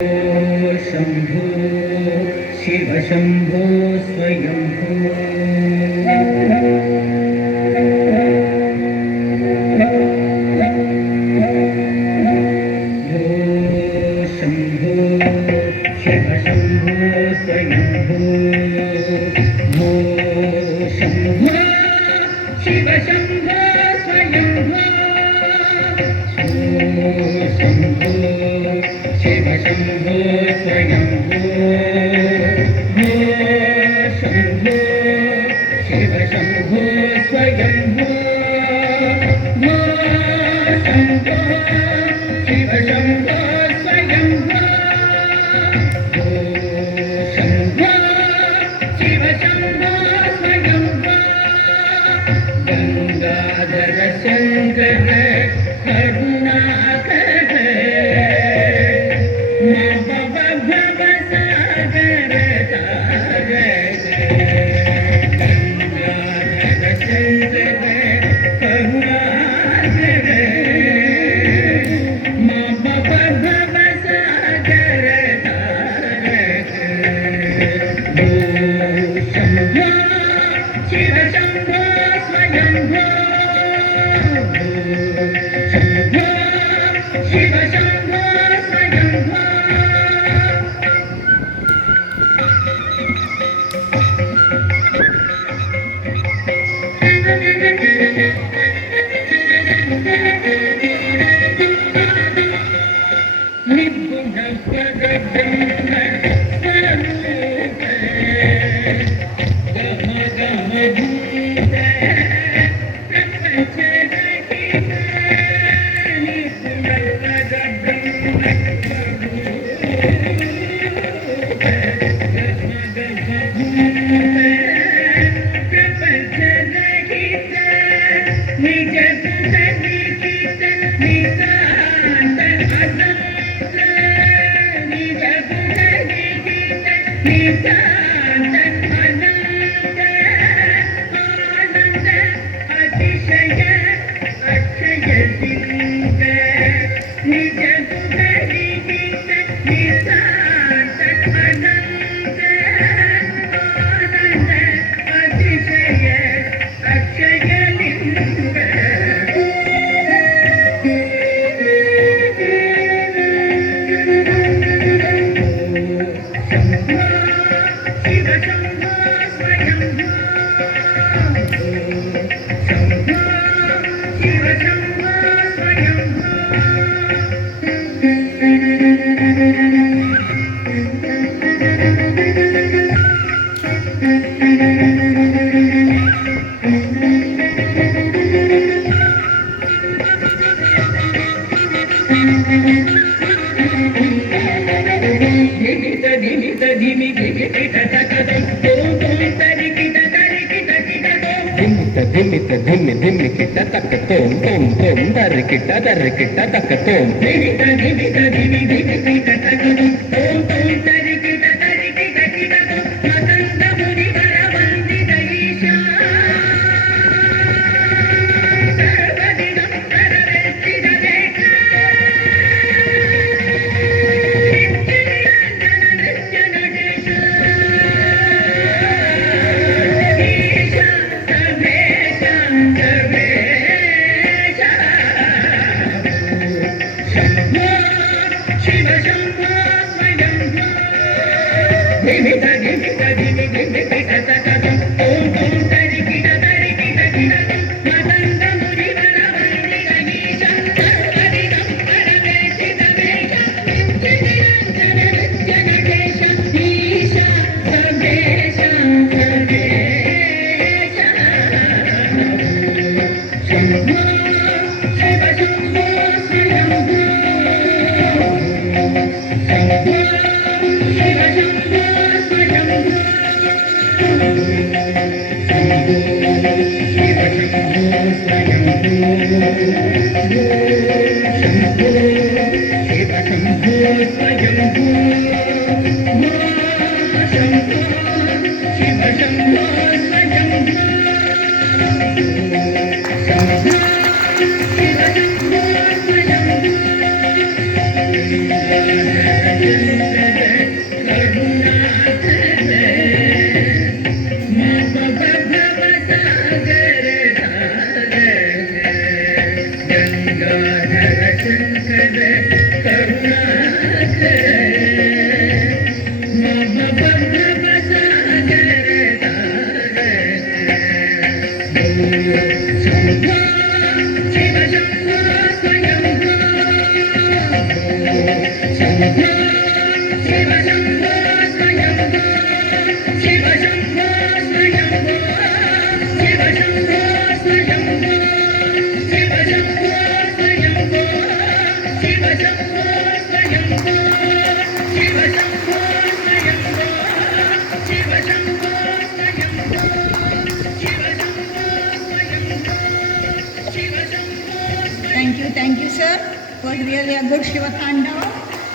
शंभो शिव शंभो स्वयंभो शंभो शिव शंभो स्वयंभो भो शंभो शिव शंभो स्वयंभो शंभो शिव शंभो स्वयंभो भो शंभो शिव शंभो स्वयंभो भो शंभो शिव शंभो स्वयंभो भो शंभो शिव शंभो स्वयंभो गंगाधर शंकर करुणाकर शिव शंभो स्वयंभो शंभो शिव शंभो स्वयंभो निर्गुण परब्रह्म स्वरूप गम गम भूत प्रपंच रहित निर्गुण परब्रह्म स्वरूप गम गम भूत प्रपंच रहित निज गुण निहित नितांत अनंत निज गुण निहित नितांत अनंत आनंद अतिशय अक्षय लिंग निज गुण निहित नितांत अनंत आनंद अतिशय अक्षय लिंग शंभो शिव शंभो स्वयंभो शंभो शिव शंभो स्वयंभो धिमित धिमित धिमि धिमित तकदम तोम तोम तरिकिट तरिकिट किटदो धिमित धिमित धिमि धिमि किट तक तोम तोम तोम तरिकिट तरिकिट तक तोम धिमित धिमित धिमि धिमित तकदम तोम तोम तरिकिट तरिकिट किटदो मदंत मुनि वर वंदित ईशा सर्वदिनं करवेष्टित देखा शिव शंभो स्वयंभो धिमित धिमित धिमि धिमित तकदम ओम ओम तरिकिट तरिकिट किटदम मदंत मुनि वर वंदित ईशा सर्वदिनं परमेष्ठित वेशा नित्य निरंजन नृत्य Natesh Isha Sarvesh Sarvesh Shambho Shiv Shambho Swayambho Shambho Shiv Shambho Swayambho Shambho Shiv Shambho Swayambho Shambho Shiv Shambho Swayambho Shambho Shiv Shambho Swayambho Shambho Shiv Shambho Swayambho is really a good Shiva Tandava.